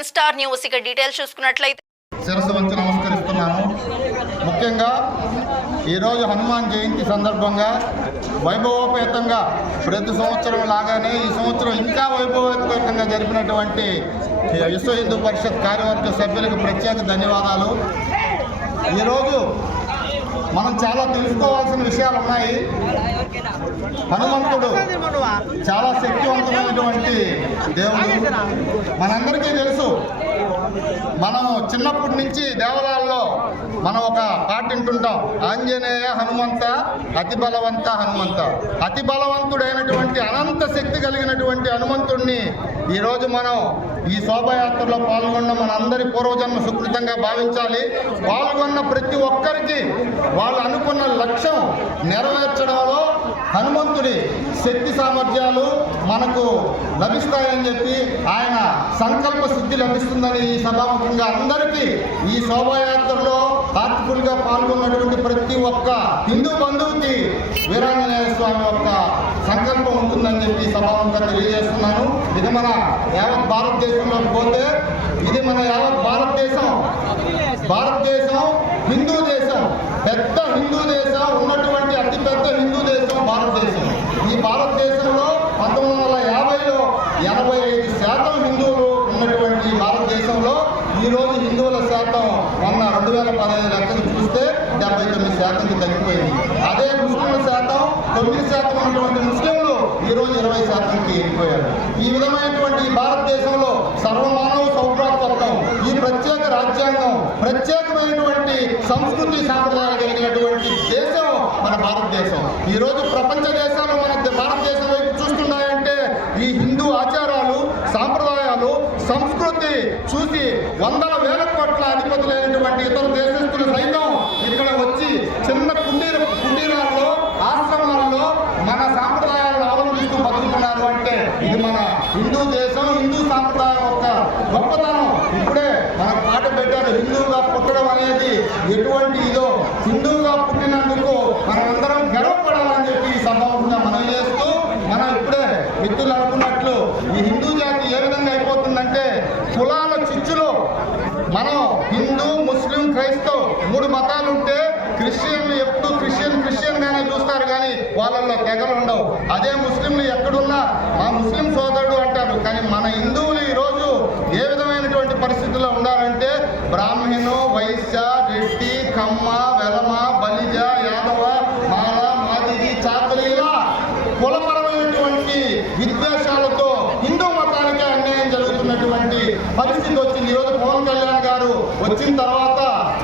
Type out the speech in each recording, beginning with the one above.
Seven star news. ఇక details చూసుకున్నట్లయితే శిరస్సు నమస్కరిస్తున్నాను. ముఖ్యంగా ఈరోజు హనుమాన్ జయంతి సందర్భంగా వైభవోపేతంగా ప్రతి సంవత్సరం లాగానే ఈ సంవత్సరం ఇంకా వైభవోపేతంగా జరిపినటువంటి విశ్వ హిందూ పరిషత్ కార్యవర్గ సభ్యులకు ప్రత్యేక ధన్యవాదాలు. ఈరోజు మనం చాలా తెలుసుకోవాల్సిన విషయాలు ఉన్నాయి. హనుమంతుడు చాలా శక్తివంతమైనటువంటి దేవుడు. మనందరికీ తెలుసు మనం చిన్నప్పటి నుంచి దేవాలయాల్లో మనం ఒక పాట వింటుంటాం. ఆంజనేయ హనుమంత అతి బలవంత హనుమంత. అతి బలవంతుడైనటువంటి అనంత శక్తి కలిగినటువంటి హనుమంతుడిని ఈరోజు మనం ఈ శోభయాత్రలో పాల్గొన్న మనందరి పూర్వజన్మ సుకృతంగా భావించాలి. పాల్గొన్న ప్రతి ఒక్కరికి వాళ్ళు అనుకున్న లక్ష్యం నెరవేర్చడంలో హనుమంతుడి శక్తి సామర్థ్యాలు మనకు లభిస్తాయని చెప్పి ఆయన సంకల్ప సిద్ధి లభిస్తుందని ఈ సభాముఖంగా అందరికీ ఈ శోభాయాత్రలో హార్ట్ఫుల్గా పాల్గొన్నటువంటి ప్రతి ఒక్క హిందూ బంధువుకి వీరాంజనేయ స్వామి యొక్క సంకల్పం ఉంటుందని చెప్పి సభాముఖంగా తెలియజేస్తున్నాను. ఇది మన యావత్ భారతదేశంలో పోతే ఇది మన యావత్ భారతదేశం. భారతదేశం హిందూ దేశం. పెద్ద హిందూ దేశం ఉన్నటువంటి అతి పెద్ద హిందూ దేశం భారతదేశం ఈ భారతదేశంలో పంతొమ్మిది వందల యాభైలో ఎనభై ఐదు శాతం హిందువులు ఉన్నటువంటి భారతదేశంలో ఈరోజు హిందువుల శాతం మొన్న రెండు వేల పదహైదు లెక్కలు చూస్తే డెబ్బై తొమ్మిది శాతంకి తగ్గిపోయింది. అదే ముస్లింల శాతం తొమ్మిది శాతం ఉన్నటువంటి ముస్లింలు ఈరోజు ఇరవై శాతంకి వెళ్ళిపోయారు ఈ విధమైనటువంటి భారతదేశంలో సర్వమానవ సౌభ్రాతత్వం ఈ ప్రత్యేక రాజ్యాంగం ప్రత్యేకమైనటువంటి సంస్కృతి సాంప్రదాయాలు కలిగినటువంటి దేశం మన భారతదేశం. ఈరోజు ప్రపంచ దేశాలు మన భారతదేశం వైపు చూస్తున్నాయంటే ఈ హిందూ ఆచారాలు సాంప్రదాయాలు సంస్కృతి చూసి వందల వేల కోట్ల అధిపతులైనటువంటి ఇతర దేశస్తులు సైతం ఇక్కడ వచ్చి చిన్న కుండీర కుండీరాల్లో ఆశ్రమాల్లో మన సాంప్రదాయాలను అవలంబిస్తూ బతుకుతున్నారు అంటే ఇది మన హిందూ దేశం హిందూ సాంప్రదాయం యొక్క గొప్పతనం. ఇప్పుడే మన పాట పెట్టారు హిందువుగా పుట్టడం అనేది ఎటువంటి ఇదో. హిందువుగా పుట్టినందుకు మనమందరం గర్వపడాలని చెప్పి ఈ సందర్భంగా మనం చేస్తూ మనం ఇప్పుడే మిత్రులు అనుకున్నట్లు ఈ హిందూ జాతి ఏ విధంగా అయిపోతుందంటే కులాలు చిచ్చులో మనం హిందూ ముస్లిం క్రైస్తవ్ మూడు మతాలు ఉంటే క్రిస్టియన్లు ఎప్పుడు క్రిస్టియన్ క్రిస్టియన్ గానే చూస్తారు కానీ వాళ్ళల్లో తెగలు ఉండవు. అదే ముస్లింలు ఎక్కడున్నా మా ముస్లిం సోదరుడు అంటారు కానీ మన హిందువులు ఈరోజు ఏ విధమైనటువంటి పరిస్థితుల్లో ఉండాలంటే బ్రాహ్మణు వైశ్య రెడ్డి కమ్మ వెలమ బలిజ యాదవ మాల మాదిజీ చాకలి ఇలా కులపరమైనటువంటి విద్వేషాలతో హిందూ మతానికి అన్యాయం జరుగుతున్నటువంటి పరిస్థితి వచ్చింది. ఈరోజు పవన్ కళ్యాణ్ గారు వచ్చిన తర్వాత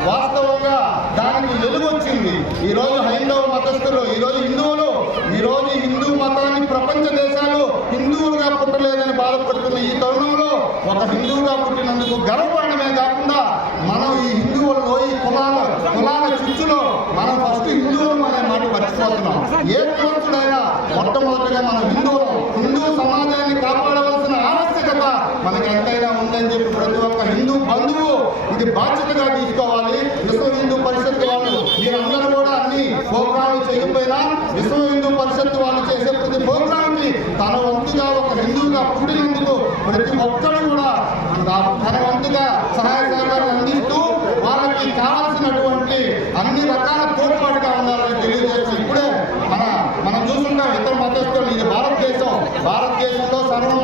వాస్తవంగా దానికి వెలుగు వచ్చింది ఈరోజు హైందవ మతస్థులు ఈరోజు హిందువులు ఈరోజు హిందూ మతాన్ని ప్రపంచ దేశాలు హిందువులుగా పుట్టలేదని బాధపడుతున్న ఈ తరుణంలో ఒక హిందువుగా పుట్టినందుకు గర్వపడమే కాకుండా మనం ఈ హిందువుల్లో ఈ కులాల కులాల చిచ్చులో మనం ఫస్ట్ హిందువులు అనే మాట మర్చిపోతున్నాం. ఏ కులస్తుడైనా మొట్టమొదటిగా మనం హిందూ మనకి ఎంతైనా ఉందని చెప్పి ప్రతి ఒక్క హిందూ బంధువు ఇది బాధ్యతగా తీసుకోవాలి. విశ్వ హిందూ పరిషత్ వాళ్ళు మీరందరూ కూడా అన్ని ప్రోగ్రాములు చేయకపోయినా విశ్వ హిందూ పరిషత్ వాళ్ళు చేసే ప్రతి ప్రోగ్రాంకి తన వంతుగా ఒక హిందువుగా పుట్టినందుకు ప్రతి ఒక్కరు కూడా తన వంతుగా సహాయ సహకారం అందిస్తూ వాళ్ళకి కావాల్సినటువంటి అన్ని రకాల తోడ్పాటుగా ఉండాలని తెలియజేసి ఇప్పుడే మన మనం చూసుకుంటాం ఇతర మతస్థులు ఇది భారతదేశం. భారతదేశంలో సర్వం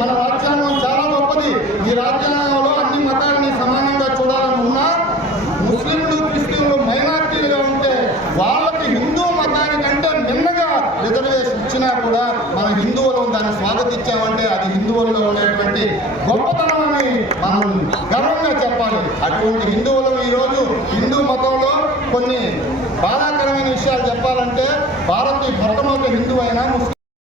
మన రాజ్యాంగం చాలా గొప్పది. ఈ రాజ్యాంగంలో అన్ని మతాలని సమానంగా చూడాలనుకున్నా ముస్లింలు క్రిస్టియన్లు మైనార్టీలుగా ఉంటే వాళ్ళకి హిందూ మతానికంటే నిన్నగా రిజర్వేషన్ ఇచ్చినా కూడా మన హిందువులు దాన్ని స్వాగతించామంటే అది హిందువుల్లో ఉండేటువంటి గొప్పతనం అని మనం గర్వంగా చెప్పాలి. అటువంటి హిందువులు ఈరోజు హిందూ మతంలో కొన్ని బాధాకరమైన విషయాలు చెప్పాలంటే భారత్ భరతమాత హిందువు అయినా ముస్లిం